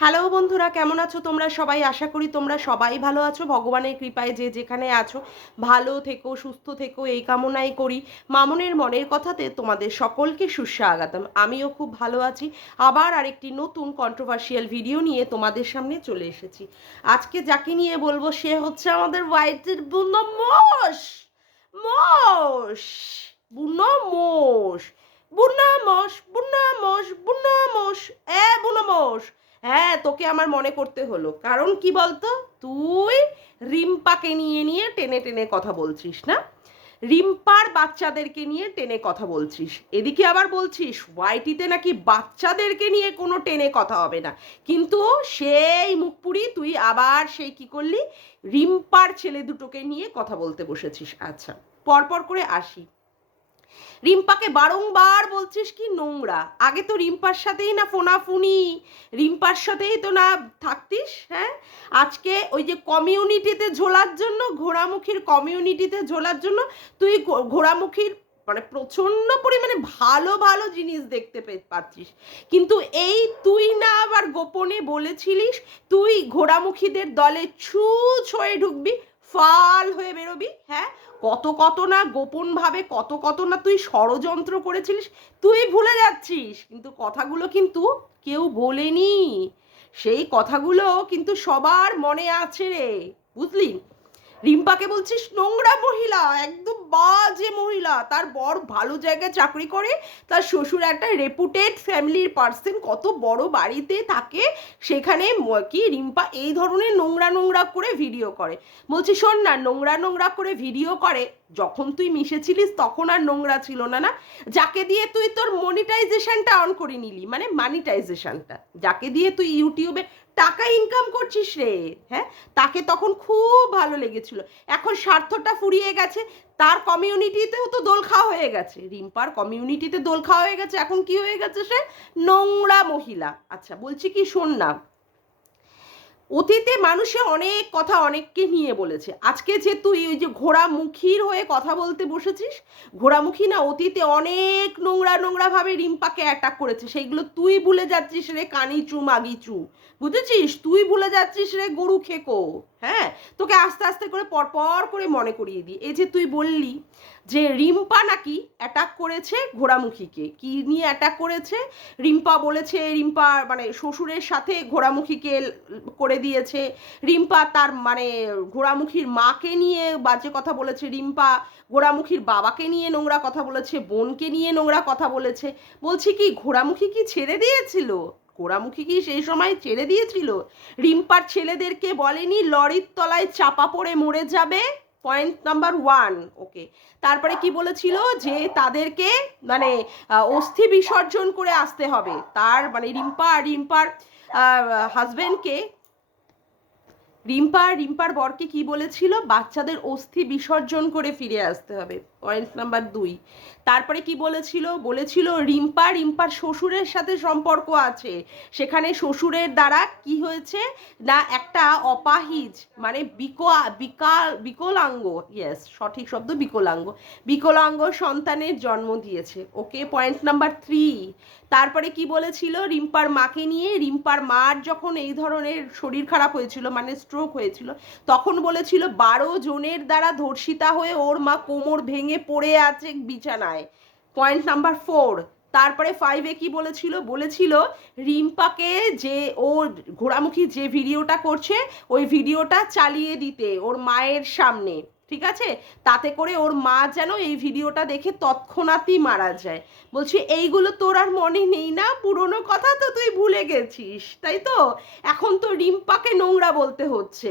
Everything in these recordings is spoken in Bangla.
হ্যালো বন্ধুরা, কেমন আছো তোমরা সবাই? আশা করি তোমরা সবাই ভালো আছো। ভগবানের কৃপায় যে যেখানে আছো ভালো থেকো, সুস্থ থেকো, এই কামনাই করি। মামনের মনের কথাতে তোমাদের সকলকে সুস্বাগতম। আমিও খুব ভালো আছি। আবার আরেকটি নতুন কন্ট্রোভার্সিয়াল ভিডিও নিয়ে তোমাদের সামনে চলে এসেছি। আজকে যাকে নিয়ে বলবো সে হচ্ছে আমাদের হোয়াইটের বুনো মোষ। মোষ, বুনো মোষ, বুনা মোষ, বুনা মোষ, বুনা মোষ, বুনো মোষ। হ্যাঁ, তোকে আমার মনে করতে হলো, কারণ কি বলতো, তুই রিম্পাকে নিয়ে নিয়ে টেনে টেনে কথা বলছিস না? রিম্পার বাচ্চাদেরকে নিয়ে টেনে কথা বলছিস, এদিকে আবার বলছিস ওয়াইটিতে নাকি বাচ্চাদেরকে নিয়ে কোনো টেনে কথা হবে না। কিন্তু সেই মুখপুরি তুই আবার সেই কি করলি, রিম্পার ছেলে দুটোকে নিয়ে কথা বলতে বসেছিস। আচ্ছা, পরপর করে আসি। রিম্পাকে বারংবার বলছিস কি নোংরা। আগে তো রিম্পার সাথেই না ফোনাফুনি, রিম্পার সাথেই তো না থাকতিস। হ্যাঁ, আজকে ওই যে কমিউনিটিতে ঝোলার জন্য, ঘোড়ামুখীর কমিউনিটিতে ঝোলার জন্য তুই ঘোড়ামুখীর মানে প্রচণ্ড পরিমাণে ভালো ভালো জিনিস দেখতে পাচ্ছিস। কিন্তু এই তুই না আবার গোপনে বলেছিলিস তুই ঘোড়ামুখীদের দলে ছুঁচ হয়ে ঢুকবি, ফাল হয়ে বেরোবি। হ্যাঁ, কত কত না গোপনভাবে কত কত না তুই ষড়যন্ত্র করেছিলিস, তুই ভুলে যাচ্ছিস। কিন্তু কথাগুলো কিন্তু কেউ বলেনি, সেই কথাগুলো কিন্তু সবার মনে আছে রে, বুঝলি? রিম্পাকে বলছিস নোংরা মহিলা, একদম বাজে মহিলা। তার বর ভালো জায়গায় চাকরি করে, তার শ্বশুর একটা রেপুটেড ফ্যামিলির পার্সন, কত বড় বাড়িতে থাকে, সেখানে কি রিম্পা এই ধরনের নোংরা নোংরা করে ভিডিও করে। বলছি শোন না, নোংরা নোংরা করে ভিডিও করে, যখন তুই মিশেছিলিস তখন আর নোংরা ছিল না, না? যাকে দিয়ে তুই তোর মনিটাইজেশনটা অন করে নিলি, মানে মানিটাইজেশনটা, যাকে দিয়ে তুই ইউটিউবে টাকা ইনকাম করছিস রে, হ্যাঁ, তাকে তখন খুব ভালো লেগেছিল। এখন স্বার্থটা ফুরিয়ে গেছে, তার কমিউনিটিতেও তো দোল খাওয়া হয়ে গেছে, রিম্পার কমিউনিটিতে দোল খাওয়া হয়ে গেছে। এখন কি হয়ে গেছে, সে নোংরা মহিলা। আচ্ছা, বলছি কি শোন না, অতীতে মানুষে অনেক কথা অনেককে নিয়ে বলেছে। আজকে যে তুই ওই যে ঘোড়ামুখীর হয়ে কথা বলতে বসেছিস, ঘোড়ামুখী না অতীতে অনেক নোংরা নোংরা ভাবে রিম্পাকে অ্যাটাক করেছে, সেইগুলো তুই ভুলে যাচ্ছিস রে কানিচু মাগিচু, বুঝেছিস? তুই ভুলে যাচ্ছিস রে গরু খেকো। হ্যাঁ, তোকে আস্তে আস্তে করে পরপর করে মনে করিয়ে দিই। এই যে তুই বললি যে রিম্পা নাকি অ্যাটাক করেছে ঘোড়ামুখীকে, কি নিয়ে অ্যাটাক করেছে? রিম্পা বলেছে রিম্পা মানে শ্বশুরের সাথে ঘোড়ামুখীকে করে দিয়েছে, রিম্পা তার মানে ঘোড়ামুখীর মাকে নিয়ে বাজে কথা বলেছে, রিম্পা ঘোড়ামুখীর বাবাকে নিয়ে নোংরা কথা বলেছে, বোনকে নিয়ে নোংরা কথা বলেছে। বলছি কি ঘোড়ামুখী কি ছেড়ে দিয়েছিল? ঘোড়ামুখী কি সেই সময় ছেড়ে দিয়েছিল? রিম্পার ছেলেদেরকে বলেনি লরির তলায় চাপা পড়ে মরে যাবে? Point number one. ওকে, তারপরে কি বলেছিল যে তাদেরকে মানে অস্থি বিসর্জন করে আসতে হবে, তার মানে রিম্পার হাজবেন্ডকে, রিম্পার বরকে কি বলেছিল, বাচ্চাদের অস্থি বিসর্জন করে ফিরে আসতে হবে। পয়েন্ট নাম্বার দুই। তারপরে কি বলেছিল রিম্পার শ্বশুরের সাথে সম্পর্ক আছে, সেখানে শ্বশুরের দ্বারা কি হয়েছে না, একটা অপাহিজ মানে বিকলাঙ্গ, ইয়েস সঠিক শব্দ বিকলাঙ্গ, বিকলাঙ্গ সন্তানের জন্ম দিয়েছে। ওকে, পয়েন্ট নাম্বার থ্রি। তারপরে কি বলেছিল রিম্পার মাকে নিয়ে, রিম্পার মার যখন এই ধরনের শরীর খারাপ হয়েছিল মানে স্ট্রোক হয়েছিল, তখন বলেছিল 12 জনের দ্বারা ধর্ষিতা হয়ে ওর মা কোমর ভেঙে পড়ে আছে বিছানায়। Point number four. তারপরে ফাইভে কি বলেছিল রিম্পাকে যে ও ঘোড়ামুখী যে ভিডিওটা করছে ওই ভিডিওটা চালিয়ে দিতে ওর মায়ের সামনে, ঠিক আছে, তাতে করে ওর মা যেন এই ভিডিওটা দেখে তৎক্ষণাৎই মারা যায়। বলছি এইগুলো তোর আর মনে নেই না? পুরনো কথা তো তুই ভুলে গেছিস, তাই তো? এখন তো রিম্পাকে নোংরা বলতে হচ্ছে।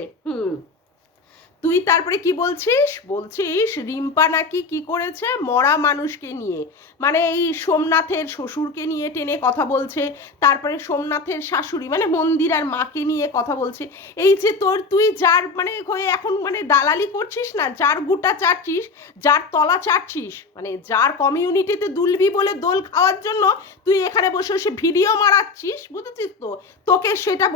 তুই তারপরে কি বলছিস রিম্পা নাকি কি করেছে, মরা মানুষকে নিয়ে, মানে এই সোমনাথের শ্বশুরকে নিয়ে টেনে কথা বলছে, তারপরে সোমনাথের শাশুড়ি মানে মন্দিরার মাকে নিয়ে কথা বলছে। এই যে তুই যার মানে হয়ে এখন মানে দালালি করছিস না, যার গুটা চাটছিস, যার তলা চাটছিস, মানে যার কমিউনিটিতে দুলবি বলে দোল খাওয়ার জন্য তুই এখানে বসে বসে ভিডিও মারাচ্ছিস, বুঝেছিস তো? তোকে সেটা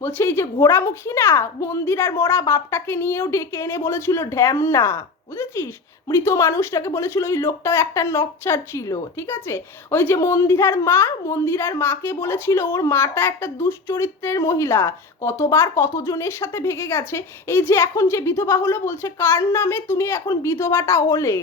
বলছি এই যে ঘোড়ামুখী না মন্দির আর মরা বাপটাকে নিয়েও ডেকে এনে বলেছিল ঢ্যামনা, বুঝেছিস? মৃত মানুষটাকে বলেছিল ওই লোকটাও একটা নচ্ছার ছিল, ঠিক আছে? ওই যে মন্দিরার মাকে বলেছিল ওর মাটা একটা দুশ্চরিত্রের মহিলা, কতবার কতজনের সাথে ভেগে গেছে। এই যে এখন যে বিধবা হলো বলছে কার নামে তুমি এখন বিধবাটা হলে?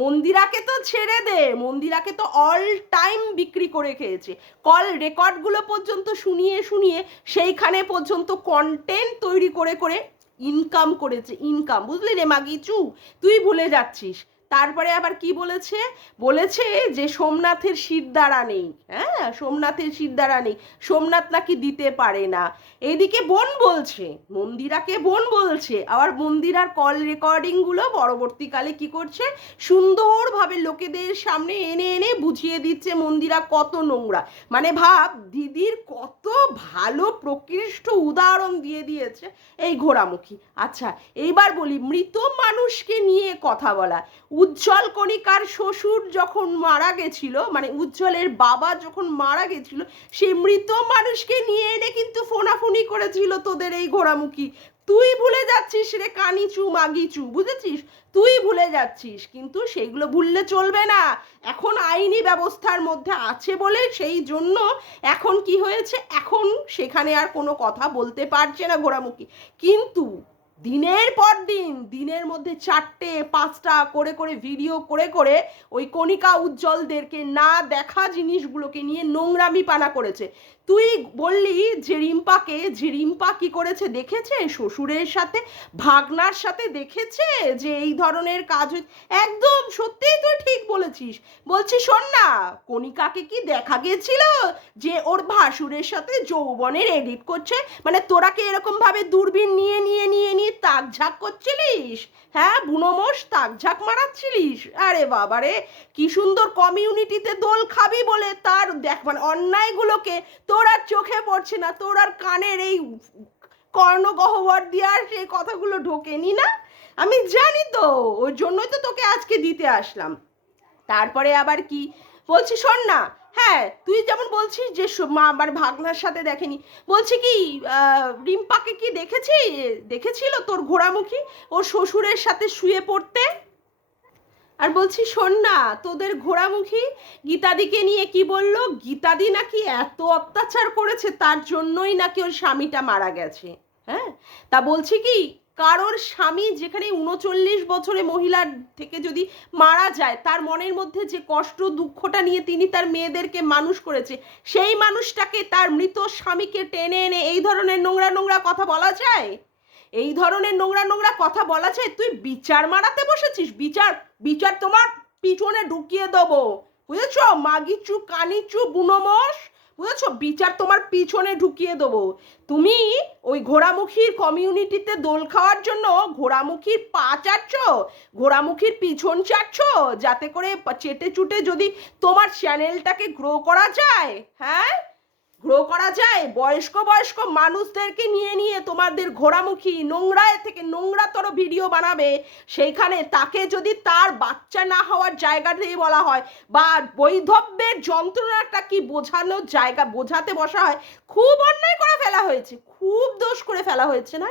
মন্দিরাকে তো ছেড়ে দে, মন্দিরাকে তো অল টাইম বিক্রি করে খেয়েছে, কল রেকর্ডগুলো পর্যন্ত শুনিয়ে শুনিয়ে সেইখানে পর্যন্ত কন্টেন্ট তৈরি করে করে ইনকাম করেছে, ইনকাম, বুঝলি রে মাগিচু? তুই ভুলে যাচ্ছিস। তারপরে আবার কি বলেছে? বলেছে যে সোমনাথের শিরদাঁড়া নেই, হ্যাঁ সোমনাথের শিরদাঁড়া নেই, সোমনাথ নাকি দিতে পারে না। এদিকে বোন বলছে, মন্দিরাকে বোন বলছে, আবার মন্দিরার কল রেকর্ডিংগুলো পরবর্তীকালে কি করছে, সুন্দরভাবে লোকেদের সামনে এনে এনে বুঝিয়ে দিচ্ছে মন্দিরা কত নোংরা। মানে ভাব, দিদির কত ভালো প্রকৃষ্ট উদাহরণ দিয়ে দিয়েছে এই ঘোড়ামুখী। আচ্ছা এইবার বলি, মৃত মানুষকে নিয়ে কথা বলা। উজ্জ্বল কণিকার শ্বশুর যখন মারা গেছিল, মানে উজ্জ্বলের বাবা যখন মারা গেছিল, সেই মৃত মানুষকে নিয়ে এনে কিন্তু ফোনাফুনি করেছিল তোদের এই ঘোড়ামুখী। তুই ভুলে যাচ্ছিস রে কানিচু মাগিচু, বুঝেছিস? তুই ভুলে যাচ্ছিস, কিন্তু সেগুলো ভুললে চলবে না। এখন আইনি ব্যবস্থার মধ্যে আছে বলে সেই জন্য এখন কি হয়েছে, এখন সেখানে আর কোনো কথা বলতে পারছে না ঘোড়ামুখী। কিন্তু দিনের পর দিন, দিনের মধ্যে 4টে 5টা করে করে ভিডিও করে করে ওই কণিকা উজ্জ্বলদেরকে না দেখা জিনিসগুলোকে নিয়ে নোংরামি পানা করেছে। তুই বললি যে রিম্পা কি করেছে দেখেছে, শ্বশুরের সাথে ভাগনার সাথে দেখেছে যে এই ধরনের কাজ। একদম সত্যিই তুই ঠিক বলেছিস। বলছি শোন না, কণিকাকে কি দেখা গেছিল যে ওর ভাসুরের সাথে যৌবনের এডিট করছে? মানে তোরা কি এরকম ভাবে দূরবীন নিয়ে নিয়ে নিয়ে নিয়ে তাকঝাক করছিলিস? হ্যাঁ বুনোমোষ তাকঝাক মারাচ্ছিলিস? আরে বাবারে, কি সুন্দর কমিউনিটিতে দোল খাবি বলে তার দেখ, মানে অন্যায়গুলোকে তোর আর চোখে পড়ছে না, তোর আর কানের এই কর্ণগহ্বর দিয়ে আর সেই কথাগুলো ঢোকেনি না। আমি জানি তো, ওই জন্যই তো তোকে আজকে দিতে আসলাম। তারপরে আবার কি বলছি শোন না, হ্যাঁ তুই যেমন বলছিস যে মা আমার ভাগনার সাথে দেখেনি, বলছি কি রিম্পাকে কি দেখেছিল তোর ঘোড়ামুখী ওর শ্বশুরের সাথে শুয়ে পড়তে? আর বলছি শোন না, তোদের ঘোড়ামুখী গীতাদিকে নিয়ে কি বললো, গীতাদি নাকি এত অত্যাচার করেছে তার জন্যই নাকি ওর স্বামীটা মারা গেছে। হ্যাঁ, তা বলছি কি, কারোর স্বামী যেখানে 39 বছরে মহিলার থেকে যদি মারা যায়, তার মনের মধ্যে যে কষ্ট দুঃখটা নিয়ে তিনি তার মেয়েদেরকে মানুষ করেছে, সেই মানুষটাকে, তার মৃত স্বামীকে টেনে এনে এই ধরনের নোংরা নোংরা কথা বলা যায়? এই ধরনের নোংরা নোংরা কথা বলা যায়? তুই বিচার মারাতে বসেছিস, বিচার বিচার তোমার পিছনে ঢুকিয়ে দেবো, বুঝেছো মাগিচু কানিচু বুনোমস, বুঝেছো? বিচার তোমার পিছনে ঢুকিয়ে দেবো। তুমি ওই ঘোড়ামুখীর কমিউনিটিতে দোল খাওয়ার জন্য ঘোড়ামুখীর পা চাটছ, ঘোড়ামুখীর পিছন চাটছ, যাতে করে চেটে চুটে যদি তোমার চ্যানেলটাকে গ্রো করা যায়, হ্যাঁ গ্রো করা যায়, বয়স্ক মানুষদেরকে নিয়ে নিয়ে তোমাদের ঘোড়ামুখী নোংরায় থেকে নোংরাতর ভিডিও বানাবে, সেইখানে তাকে যদি তার বাচ্চা না হওয়ার জায়গা দিয়ে বলা হয়, বা বৈধব্যের যন্ত্রণাটা কি বোঝানোর জায়গা বোঝাতে বসা হয়, খুব অন্যায় করে ফেলা হয়েছে, খুব দোষ করে ফেলা হয়েছে না,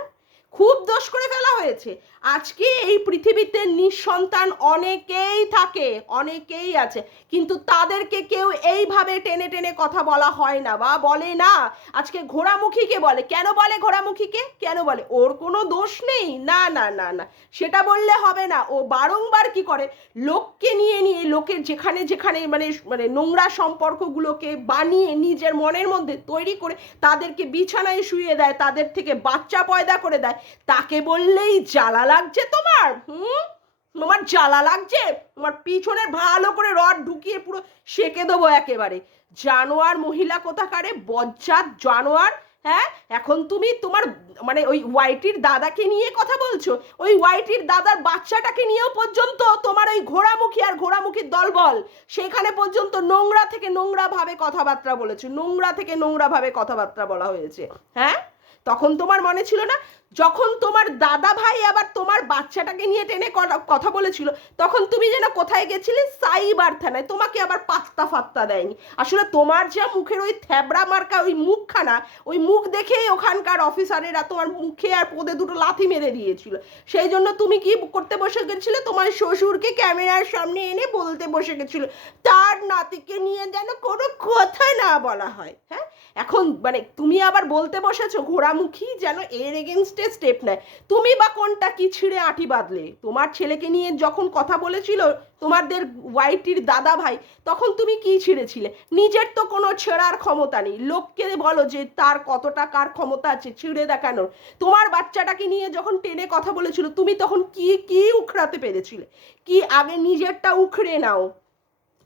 খুব দোষ করে ফেলা হয়েছে। আজকে এই পৃথিবীতে নিঃসন্তান অনেকেই থাকে, অনেকেই আছে, কিন্তু তাদেরকে কেউ এইভাবে টেনে টেনে কথা বলা হয় না বা বলে না। আজকে ঘোড়ামুখীকে বলে, কেন বলে ঘোড়ামুখীকে, কেন বলে? ওর কোনো দোষ নেই, না না না না, সেটা বললে হবে না। ও বারংবার কি করে, লোককে নিয়ে নিয়ে লোকের যেখানে যেখানে মানে মানে নোংরা সম্পর্কগুলোকে বানিয়ে নিজের মনের মধ্যে তৈরি করে তাদেরকে বিছানায় শুইয়ে দেয়, তাদের থেকে বাচ্চা পয়দা করে দেয়। তাকে বললেই জ্বালা লাগছে তোমার? তোমার জ্বালা লাগছে? তোমার পিছনে ভালো করে রড ঢুকিয়ে পুরো সেকে দেবো একেবারে। জানোয়ার মহিলা কোথাকারে, বজ্জাত জানোয়ার। হ্যাঁ, এখন তুমি তোমার মানে ওই ওয়াইটির দাদাকে নিয়ে কথা বলছো, ওই ওয়াইটির দাদার বাচ্চাটাকে নিয়েও পর্যন্ত তোমার ওই ঘোড়ামুখী আর ঘোড়ামুখীর দলবল সেখানে পর্যন্ত নোংরা থেকে নোংরা ভাবে কথাবার্তা বলেছো, নোংরা থেকে নোংরা ভাবে কথাবার্তা বলা হয়েছে। হ্যাঁ, তখন তোমার মনে ছিল না? যখন তোমার দাদা ভাই আবার তোমার বাচ্চাটাকে নিয়ে টেনে কথা বলেছিল, তখন তুমি যেন কোথায় গেছিলে? সাইবার থানায়। তোমাকে আবার পাত্তা ফাত্তা দেয়নি। আসলে তোমার যা মুখের ওই থ্যাবড়া মার্কা ওই মুখখানা, ওই মুখ দেখেই ওখানকার অফিসারেরা তোমার মুখে আর পদে দুটো লাথি মেরে দিয়েছিল। সেই জন্য তুমি কি করতে বসে গেছিলে? তোমার শ্বশুরকে ক্যামেরার সামনে এনে বলতে বসে গেছিল তার নাতিকে নিয়ে যেন কোনো কথা না বলা হয়। হ্যাঁ, এখন মানে তুমি আবার বলতে বসেছো ঘোড়ামুখী যেন এর এগেনস্টে স্টেপ নেয়। তুমি বা কোনটা কি ছিঁড়ে আঁটি বাঁধলে? তোমার ছেলেকে নিয়ে যখন কথা বলেছিল তোমাদের ওয়াইটির দাদা ভাই, তখন তুমি কি ছিঁড়েছিলে? নিজের তো কোনো ছেঁড়ার ক্ষমতা নেই, লোককে বলো যে তার কতটা কার ক্ষমতা আছে ছিঁড়ে দেখানোর। তোমার বাচ্চাটাকে নিয়ে যখন টেনে কথা বলেছিল তুমি তখন কি কি উখড়াতে পেরেছিলে? কি আগে নিজেরটা উখড়ে নাও।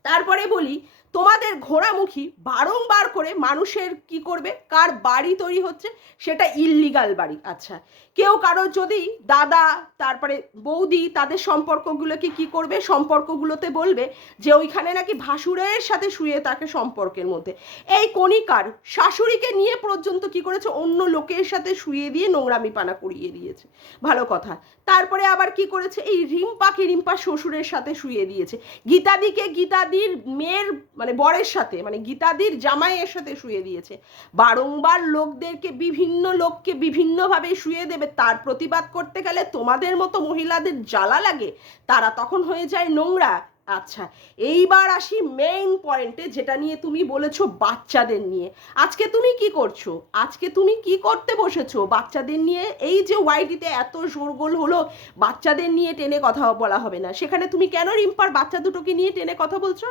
তারপরে বলি, তোমাদের ঘোড়ামুখী বারংবার করে মানুষের কি করবে, কার বাড়ি তৈরি হচ্ছে সেটা ইল্লিগাল বাড়ি। আচ্ছা, কেউ কারো যদি দাদা তারপরে বৌদি তাদের সম্পর্কগুলোকে কি করবে, সম্পর্কগুলোতে বলবে যে ওইখানে নাকি ভাসুরের সাথে শুয়ে থাকে সম্পর্কের মধ্যে। এই কণিকার শাশুড়িকে নিয়ে পর্যন্ত কি করেছে, অন্য লোকের সাথে শুয়ে দিয়ে নোংরামি পানা করিয়ে দিয়েছে। ভালো কথা। তারপরে আবার কি করেছে, এই রিম্পাকে রিম্পা শ্বশুরের সাথে শুয়ে দিয়েছে। গীতাদিকে গীতাদির মেয়ের মানে বরের সাথে মানে গীতাদির জামাইয়ের সাথে শুয়ে দিয়েছে। বারংবার লোকদেরকে বিভিন্ন লোককে বিভিন্নভাবে শুয়ে দেবে, তার প্রতিবাদ করতে গেলে তোমাদের মতো মহিলাদের জ্বালা লাগে, তারা তখন হয়ে যায় নোংরা। আচ্ছা, এইবার আসি মেইন পয়েন্টে, যেটা নিয়ে তুমি বলেছো বাচ্চাদের নিয়ে। আজকে তুমি কি করছো? আজকে তুমি কি করতে বসেছো বাচ্চাদের নিয়ে? এই যে ওয়াইটিতে এত শোরগোল হলো বাচ্চাদের নিয়ে টেনে কথা বলা হবে না, সেখানে তুমি কেন রিম্পার বাচ্চা দুটোকে নিয়ে টেনে কথা বলছো?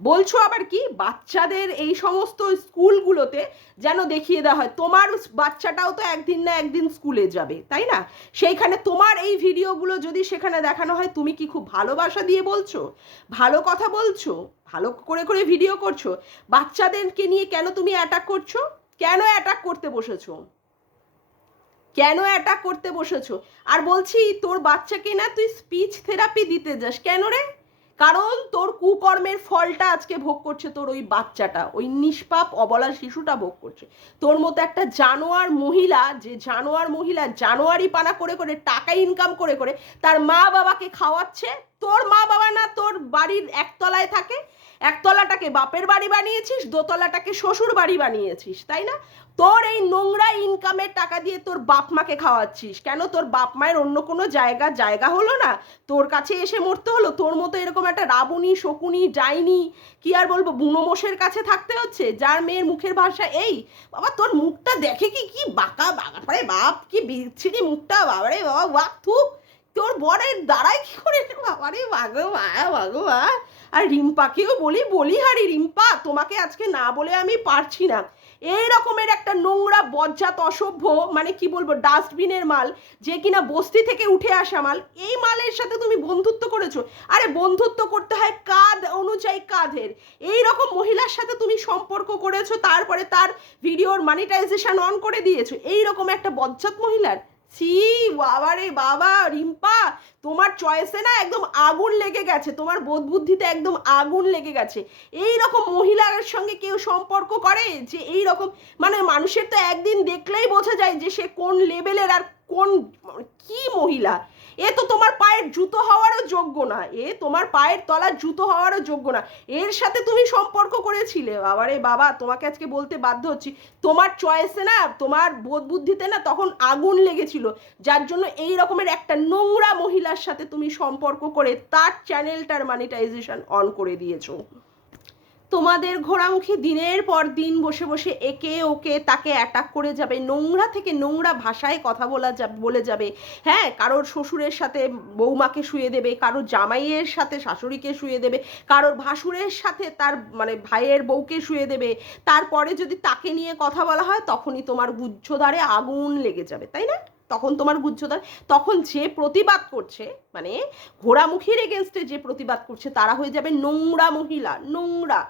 বলছো আবার কি বাচ্চাদের এই সমস্ত স্কুলগুলোতে যেন দেখিয়ে দেওয়া হয় তোমার বাচ্চাটাও তো একদিন না একদিন স্কুলে যাবে, তাই না? সেইখানে তোমার এই ভিডিওগুলো যদি সেখানে দেখানো হয়, তুমি কি খুব ভালোবাসা দিয়ে বলছো, ভালো কথা বলছো, ভালো করে করে ভিডিও করছো? বাচ্চাদেরকে নিয়ে কেন তুমি অ্যাটাক করছো? কেন অ্যাটাক করতে বসেছো? কেন অ্যাটাক করতে বসেছো? আর বলছি তোর বাচ্চাকে না তুই স্পিচ থেরাপি দিতে যাস কেন রে? কারণ তোর কুকর্মের ফলটা আজকে ভোগ করছে তোর ওই বাচ্চাটা, ওই নিষ্পাপ অবলা শিশুটা ভোগ করছে। তোর মতো একটা জানোয়ার মহিলা, যে জানোয়ার মহিলা জানোয়ারি পানা করে করে টাকা ইনকাম করে করে তার মা বাবাকে খাওয়াচ্ছে। তোর মা বাবা না তোর বাড়ির একতলায় থাকে, একতলাটাকে বাপের বাড়ি বানিয়েছিস, দোতলাটাকে শ্বশুর বাড়ি বানিয়েছিস, তাই না? তোর এই নোংরা ইনকামের টাকা দিয়ে তোর বাপ মাকে খাওয়াচ্ছিস কেন? তোর বাপ মায়ের অন্য কোনো জায়গা হলো না? তোর কাছে এসে মরতে হলো? তোর মতো এরকম একটা রাবণী শকুনি ডাইনি কি আর বলবো বুনোমোষের কাছে থাকতে হচ্ছে, যার মেয়ের মুখের ভাষা এই? বাবা তোর মুখটা দেখে কি কি বাঁকা বাঁকা পারে বাপ, কি বিচ্ছিরি মুখটা, বাবারে বাবা বাপ থুপ। তোর বরের দ্বারাই কি করে বাবারে বাগো মা। আর রিম্পাকেও বলি হারি রিম্পা, তোমাকে আজকে না বলে আমি পারছি না। এই রকমের একটা নোংরা বজ্জাত অসভ্য মানে কি বলবো ডাস্টবিনের মাল, যে কিনা বস্তি থেকে উঠে আসা মাল, এই মালের সাথে তুমি বন্ধুত্ব করেছো? আরে বন্ধুত্ব করতে হয় কাঁধ অনুযায়ী কাঁধের। এই রকম মহিলার সাথে তুমি সম্পর্ক করেছো, তারপরে তার ভিডিওর মনিটাইজেশন অন করে দিয়েছো এই রকম একটা বজ্জাত মহিলার। ছি বাবা রে বাবা, রিম্পা তোমার চয়েসে না একদম আগুন লেগে গেছে, তোমার বোধ বুদ্ধিতে একদম আগুন লেগে গেছে। এই রকম মহিলার সঙ্গে কেউ সম্পর্ক করে যে এই রকম, মানে মানুষের তো একদিন দেখলেই বোঝা যায় যে সে কোন লেভেলের আর কোন কি মহিলা। এ তো তোমার পায়ের জুতো হওয়ারও যোগ্য না, এ তোমার পায়ের তলার জুতো হওয়ারও যোগ্য না, এর সাথে তুমি সম্পর্ক করেছিলে। বাবারে বাবা, তোমাকে আজকে বলতে বাধ্য হচ্ছি, তোমার চয়েসে না তোমার বোধ বুদ্ধিতে না তখন আগুন লেগেছিল, যার জন্য এই রকমের একটা নোংরা মহিলার সাথে তুমি সম্পর্ক করে তার চ্যানেলটার মনিটাইজেশন অন করে দিয়েছো। তোমাদের ঘোড়ামুখী দিনের পর দিন বসে বসে একে ওকে তাকে অ্যাটাক করে যাবে, নোংরা থেকে নোংরা ভাষায় কথা বলে যাবে। হ্যাঁ, কারোর শ্বশুরের সাথে বৌমাকে শুয়ে দেবে, কারোর জামাইয়ের সাথে শাশুড়িকে শুয়ে দেবে, কারোর ভাসুরের সাথে তার মানে ভাইয়ের বউকে শুয়ে দেবে। তারপরে যদি তাকে নিয়ে কথা বলা হয় তখনই তোমার গুচ্ছদ্বারে আগুন লেগে যাবে, তাই না? তখন তোমার গুচ্ছদ্বার, তখন যে প্রতিবাদ করছে মানে ঘোড়ামুখীর এগেনস্টে যে প্রতিবাদ করছে তারা হয়ে যাবে নোংরা মহিলা, নোংরা।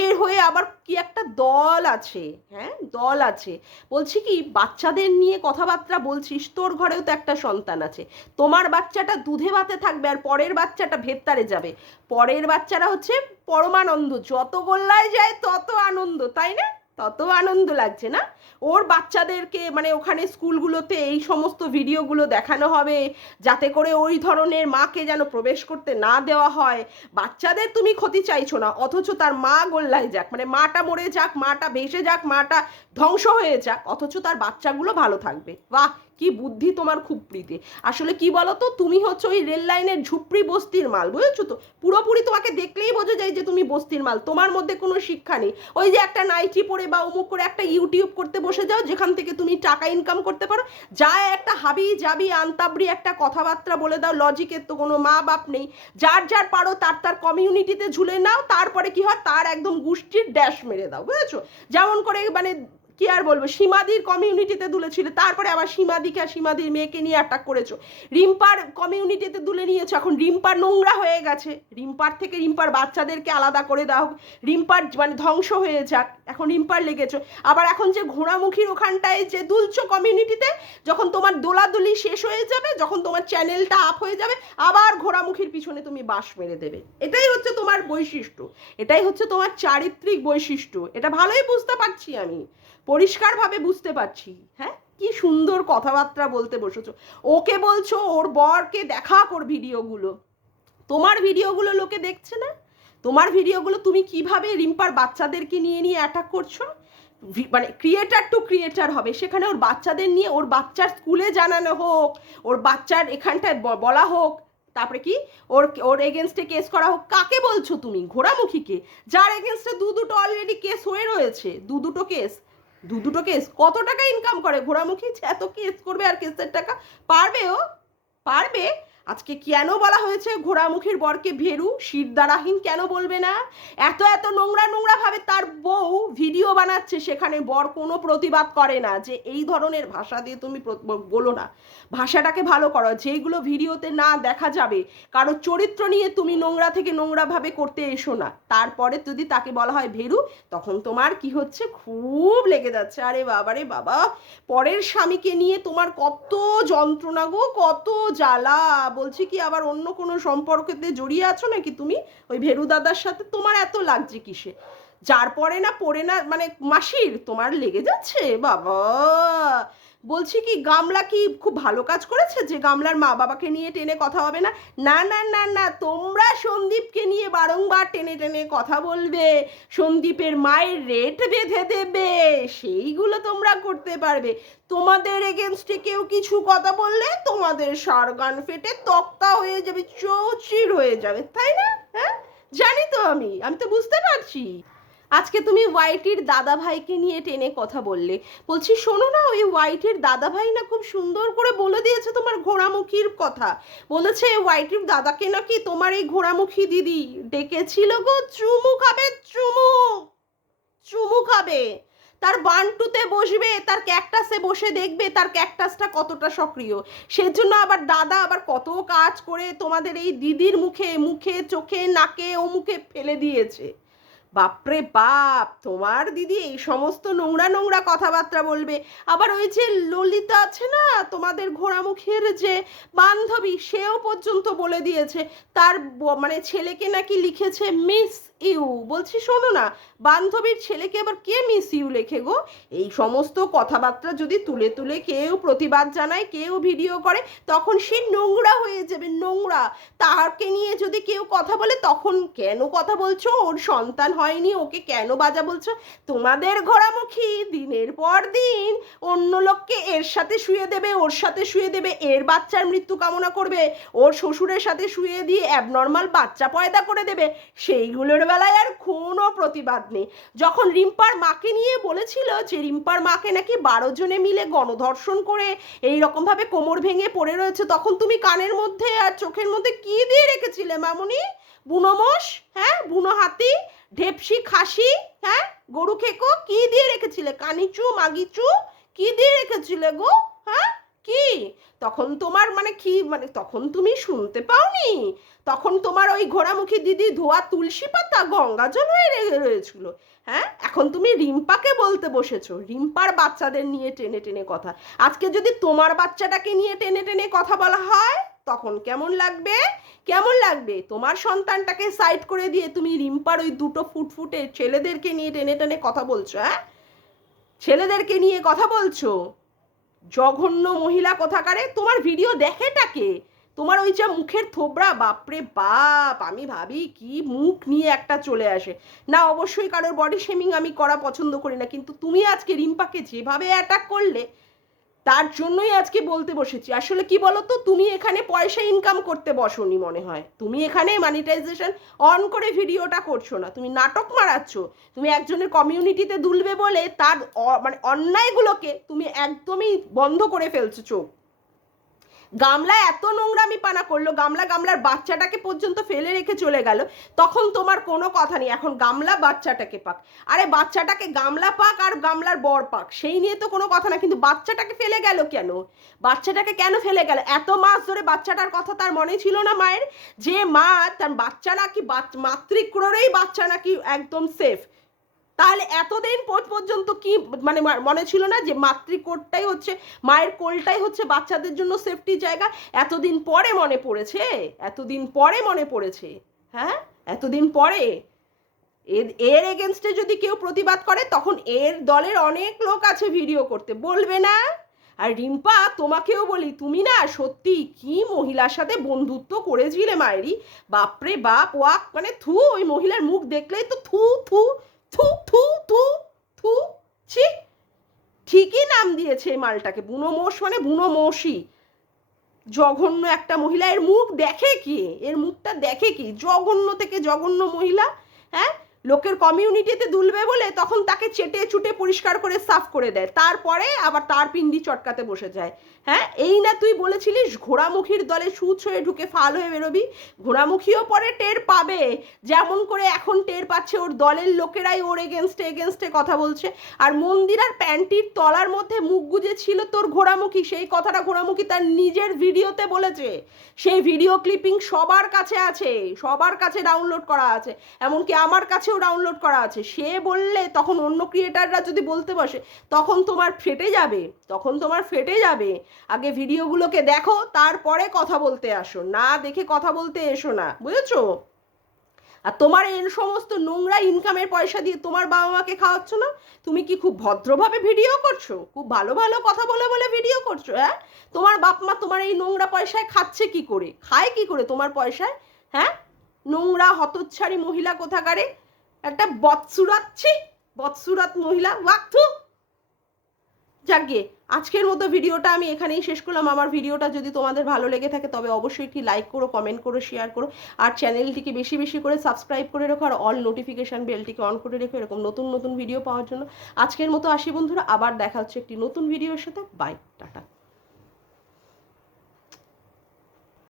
এর হয়ে আবার কি একটা দল আছে, হ্যাঁ দল আছে। বলছি কি বাচ্চাদের নিয়ে কথাবার্তা বলছিস, তোর ঘরেও তো একটা সন্তান আছে, তোমার বাচ্চাটা দুধে ভাতে থাকবে আর পরের বাচ্চাটা ভেতরে যাবে। পরের বাচ্চারা হচ্ছে পরমানন্দ, যত গোল্লায় যায় তত আনন্দ, তাই না? তত আনন্দ লাগছে না? ওর বাচ্চাদেরকে মানে ওখানে স্কুলগুলোতে এই সমস্ত ভিডিওগুলো দেখানো হবে যাতে করে ওই ধরনের মাকে যেন প্রবেশ করতে না দেওয়া হয়। বাচ্চাদের তুমি ক্ষতি চাইছো না, অথচ তার মা গোল্লায় যাক, মানে মাটা মরে যাক, মাটা ভেসে যাক, মাটা ধ্বংস হয়ে যাক, অথচ তার বাচ্চাগুলো ভালো থাকবে। বাহ, কি বুদ্ধি তোমার খুব প্রীতি। আসলে কি বলো তো, তুমি হচ্ছে ওই রেল লাইনের ঝুপড়ি বস্তির মাল, বুঝেছো তো? পুরোপুরি তোমাকে দেখলেই বোঝা যায় যে তুমি বস্তির মাল, তোমার মধ্যে কোনো শিক্ষা নেই। ওই যে একটা নাইটি পরে বা অমুক করে একটা ইউটিউব করতে বসে যাও যেখান থেকে তুমি টাকা ইনকাম করতে পারো, যা একটা হাবি জাবি আন্তাবড়ি একটা কথাবার্তা বলে দাও, লজিকের তো কোনো মা বাপ নেই। যার যার পারো তার তার কমিউনিটিতে ঝুলে নাও, তারপরে কি হয় তার একদম গোষ্ঠীর ড্যাশ মেরে দাও, বুঝেছো? যেমন করে মানে কি আর বলবো, সীমাদির কমিউনিটিতে দুলেছিল, তারপরে আবার সীমাদিকে আর সীমাদির মেয়েকে নিয়ে অ্যাটাক করেছো। রিম্পার কমিউনিটিতে দুলে নিয়েছো, এখন রিম্পার নোংরা হয়ে গেছে, রিম্পার থেকে রিম্পার বাচ্চাদেরকে আলাদা করে দাও, রিম্পার মানে ধ্বংস হয়ে যাক, এখন রিম্পার লেগেছো। আবার এখন যে ঘোড়ামুখীর ওখানটায় যে দুলছো কমিউনিটিতে, যখন তোমার দোলাদুলি শেষ হয়ে যাবে, যখন তোমার চ্যানেলটা আপ হয়ে যাবে, আবার ঘোড়ামুখীর পিছনে তুমি বাঁশ মেরে দেবে। এটাই হচ্ছে তোমার বৈশিষ্ট্য, এটাই হচ্ছে তোমার চারিত্রিক বৈশিষ্ট্য। এটা ভালোই বুঝতে পারছি আমি, পরিষ্কারভাবে বুঝতে পারছি। হ্যাঁ, কি সুন্দর কথাবার্তা বলতে বসেছো। ওকে বলছো ওর বরকে দেখা কর ভিডিওগুলো, তোমার ভিডিওগুলো লোকে দেখছে না? তোমার ভিডিওগুলো তুমি কিভাবে রিম্পার বাচ্চাদেরকে নিয়ে নিয়ে অ্যাটাক করছো, মানে ক্রিয়েটার টু ক্রিয়েটার হবে, সেখানে ওর বাচ্চাদের নিয়ে ওর বাচ্চার স্কুলে জানানো হোক, ওর বাচ্চার এখানটায় বলা হোক, তারপরে কি ওর ওর এগেনস্টে কেস করা হোক। কাকে বলছো তুমি? ঘোড়ামুখীকে, যার এগেনস্টে দুটো অলরেডি কেস হয়ে রয়েছে, দুটো কেস কত টাকা ইনকাম করে ঘোড়ামুখী? এত কেস করবে আর কেসের টাকা পারবে ও? পারবে? আজকে কেন বলা হয়েছে ঘোড়ামুখীর বরকে ভেরু, শিরদাঁড়াহীন কেন বলবে না? এত এত নোংরা নোংরা ভাবে তার বউ ভিডিও বানাচ্ছে, সেখানে বর কোনো প্রতিবাদ করে না যে এই ধরনের ভাষা দিয়ে তুমি বলো না, ভাষাটাকে ভালো করো, যেইগুলো ভিডিওতে না দেখা যাবে, কারো চরিত্র নিয়ে তুমি নোংরা থেকে নোংরা ভাবে করতে এসো না। তারপরে যদি তাকে বলা হয় ভেরু, তখন তোমার কি হচ্ছে, খুব লেগে যাচ্ছে। আরে বাবা রে বাবা, পরের স্বামীকে নিয়ে তোমার কত যন্ত্রণা গো, কত জ্বালা। বলছি কি, আবার অন্য কোনো সম্পর্কতে জড়িয়ে আছো নাকি তুমি ওই ভেরু দাদার সাথে? তোমার এত লাগছে কিসে? যার পরে না পড়ে না মানে মাসির তোমার লেগে যাচ্ছে বাবা। বলছি কি, গামলা কি খুব ভালো কাজ করেছে যে গামলার মা বাবাকে নিয়ে টেনে কথা হবে না? না না না না, তোমরা সন্দীপকে নিয়ে বারংবার টেনে টেনে কথা বলবে, সন্দীপের মায়ের রেট বেঁধে দেবে, সেইগুলো তোমরা করতে পারবে। তোমাদের এগেনস্টে কেউ কিছু কথা বললে তোমাদের সারগান ফেটে তক্তা হয়ে যাবে, চৌচির হয়ে যাবে, তাই না? হ্যাঁ, জানি তো, আমি তো বুঝতে পারছি। আজকে তুমি ওয়াইটির দাদা ভাইকে নিয়ে টেনে কথা বললে, বলছি শোনো না, ওই ওয়াইটির দাদা ভাই না খুব সুন্দর করে বলে দিয়েছে তোমার ঘোড়ামুখীর কথা। বলেছে ওয়াইটির দাদাকে নাকি তোমার এই ঘোড়ামুখী দিদি ডেকেছিল গো, চুমু খাবে, চুমু, চুমু খাবে। তার বান্টুতে বসবে, তার ক্যাকটাসে বসে দেখবে তার ক্যাকটাসটা কতটা সক্রিয়। সেজন্য আবার দাদা আবার কত কাজ করে তোমাদের এই দিদির মুখে মুখে চোখে নাকে ও মুখে ফেলে দিয়েছে। বাপরে বাপ, তোমার দিদি এই সমস্ত নোংরা নোংরা কথাবার্তা বলবে। আবার ওই যে ললিতা আছে না তোমাদের ঘোড়ামুখের যে বান্ধবী, সেও পর্যন্ত বলে দিয়েছে তার মানে ছেলেকে নাকি লিখেছে মিস ইউ। বলছি শোনো না, বান্ধবীর ছেলেকে আবার কে মিস ইউ লেখে গো? এই সমস্ত কথাবার্তা যদি তুলে তুলে কেউ প্রতিবাদ জানায়, কেউ ভিডিও করে, তখন সে নোংরা হয়ে যাবে, নোংরা। তাকে নিয়ে যদি কেউ কথা বলে, তখন কেন কথা বলছো, ওর সন্তান হয়নি ওকে কেন বাজা বলছো? তোমাদের ঘোড়ামুখী দিনের পর দিন অন্য লোককে এর সাথে শুয়ে দেবে, ওর সাথে শুয়ে দেবে, এর বাচ্চার মৃত্যু কামনা করবে, ওর শ্বশুরের সাথে শুয়ে দিয়ে অ্যাবনর্মাল বাচ্চা পয়দা করে দেবে, সেইগুলোর বেলায় আর কোনো প্রতিবাদ নেই। যখন রিম্পার মাকে নিয়ে বলেছিল যে রিম্পার মাকে নাকি 12 জনে মিলে গণধর্ষণ করে এই রকম ভাবে কোমর ভেঙে পড়ে রয়েছে, তখন তুমি কানের মধ্যে আর চোখের মধ্যে কি দিয়ে রেখেছিলে মামুনি? বুনো মোষ, হ্যাঁ, বুনো হাতি, ঢেপসি খাসি, হ্যাঁ, গরু খেকো, কি দিয়ে রেখেছিলে? কানিচু মাগিচু কি দিয়ে রেখেছিলে গো? হ্যাঁ, কি তখন তোমার মানে কি, মানে তখন তুমি শুনতে পাওনি? তখন তোমার ওই ঘোড়ামুখী দিদি ধোয়া তুলসী পাতা গঙ্গা জল হয়ে রয়েছিল। হ্যাঁ, এখন তুমি রিম্পাকে বলতে বসেছো, রিম্পার বাচ্চাদের নিয়ে টেনে টেনে কথা। আজকে যদি তোমার বাচ্চাটাকে নিয়ে টেনে টেনে কথা বলা হয়, তখন কেমন লাগবে? কেমন লাগবে? তোমার সন্তানটাকে সাইড করে দিয়ে তুমি রিম্পার ওই দুটো ফুটফুটে ছেলেদেরকে নিয়ে টেনে টেনে কথা বলছো। হ্যাঁ, ছেলেদেরকে নিয়ে কথা বলছো? জঘন্য মহিলা কোথাকারে। তোমার ভিডিও দেখেটাকে? তোমার ওই যা মুখের থোবড়া, বাপরে বাপ, আমি ভাবি কি মুখ নিয়ে একটা চলে আসে। না, অবশ্যই কারোর বডি শেমিং আমি করা পছন্দ করি না, কিন্তু তুমি আজকে রিম্পাকে যেভাবে অ্যাটাক করলে, তার জন্যই আজকে বলতে বসেছি। আসলে কি বলতো, তুমি এখানে পয়সা ইনকাম করতে বসনি মনে হয়। তুমি এখানে মনিটাইজেশন অন করে ভিডিওটা করছো না, তুমি নাটক মারাচ্ছ। তুমি একজনের কমিউনিটিতে দুলবে বলে তার মানে অন্যায়গুলোকে তুমি একদমই বন্ধ করে ফেলছো চোখ। গামলা এত নোংরামি পানা করলো, গামলার বাচ্চাটাকে পর্যন্ত ফেলে রেখে চলে গেল, তখন তোমার কোনো কথা নেই। এখন গামলা বাচ্চাটাকে পাক, আরে বাচ্চাটাকে গামলা পাক আর গামলার বর পাক, সেই নিয়ে তো কোনো কথা না, কিন্তু বাচ্চাটাকে ফেলে গেল কেন? বাচ্চাটাকে কেন ফেলে গেল? এত মাস ধরে বাচ্চাটার কথা তার মনে ছিল না মায়ের, যে মা তার বাচ্চা নাকি মাতৃক্রোড়েই বাচ্চা নাকি একদম সেফ? তাহলে এতদিন পর্যন্ত কি মানে মনে ছিল না যে মাতৃকোলটাই হচ্ছে, মায়ের কোলটাই হচ্ছে বাচ্চাদের জন্য সেফটি জায়গা? এতদিন পরে মনে পড়েছে? এতদিন পরে মনে পড়েছে? হ্যাঁ, এতদিন পরে? এর এগেনস্টে যদি কেউ প্রতিবাদ করে, তখন এর দলের অনেক লোক আছে ভিডিও করতে, বলবে না? আর রিম্পা, তোমাকেও বলি, তুমি না সত্যি কি মহিলার সাথে বন্ধুত্ব করেছিলে মায়েরই, বাপরে বাপ, ওয়াক মানে থু, ওই মহিলার মুখ দেখলেই তো থু থু থু থু থু থু। ছি, ঠিকই নাম দিয়েছে এই মালটাকে, বুনো মোষ, মানে বুনো মোষই। জঘন্য একটা মহিলা। এর মুখ দেখে কি? এর মুখটা দেখে কি? জঘন্য থেকে জঘন্য মহিলা। হ্যাঁ, লোকের কমিউনিটিতে দুলবে বলে তখন তাকে চেটে চুটে পরিষ্কার করে সাফ করে দেয়, তারপরে আবার তার পিন্ডি চটকাতে বসে যায়। হ্যাঁ, এই না তুই বলেছিলিস ঘোড়ামুখীর দলে সুচ হয়ে ঢুকে ফাল হয়ে বেরোবি? ঘোড়ামুখীও পরে টের পাবে, যেমন করে এখন টের পাচ্ছে ওর দলের লোকেরাই ওর এগেনস্টে কথা বলছে। আর মন্দিরার প্যান্টির তলার মধ্যে মুখ গুজে ছিল তোর ঘোড়ামুখী, সেই কথাটা ঘোড়ামুখী তার নিজের ভিডিওতে বলেছে। সেই ভিডিও ক্লিপিং সবার কাছে আছে, সবার কাছে ডাউনলোড করা আছে, এমনকি আমার কাছেও ডাউনলোড করা আছে। সে বললে তখন অন্য ক্রিয়েটাররা যদি বলতে বসে, তখন তোমার ফেটে যাবে, তখন তোমার ফেটে যাবে। আগে ভিডিওগুলোকে দেখো, তারপরে কথা বলতে আসো, না দেখে কথা বলতে এসো না, বুঝেছো? আর তোমার এই সমস্ত নোংরা ইনকামের পয়সা দিয়ে তোমার বাবা মাকে খাওয়াচ্ছ না? তুমি কি খুব ভদ্রভাবে ভিডিও করছো? খুব ভালো ভালো কথা বলে বলে ভিডিও করছো? হ্যাঁ, তোমার বাপ মা তোমার এই নোংরা পয়সায় খাচ্ছে কি করে, খায় কি করে তোমার পয়সায়? হ্যাঁ, নোংরা হতচ্ছাড়ি মহিলা কোথাকারে, একটা বৎসুরাত মহিলা, ওয়াক্থু। যাকে, আজকের মতো ভিডিওটা আমি এখানেই শেষ করলাম। আমার ভিডিওটা যদি তোমাদের ভালো লেগে থাকে তবে অবশ্যই একটি লাইক করো, কমেন্ট করো, শেয়ার করো, আর চ্যানেলটিকে বেশি বেশি করে সাবস্ক্রাইব করে রেখো, আর অল নোটিফিকেশান বেলটিকে অন করে রেখো এরকম নতুন নতুন ভিডিও পাওয়ার জন্য। আজকের মতো আসি বন্ধুরা, আবার দেখা হচ্ছে একটি নতুন ভিডিওর সাথে। Bye, tata.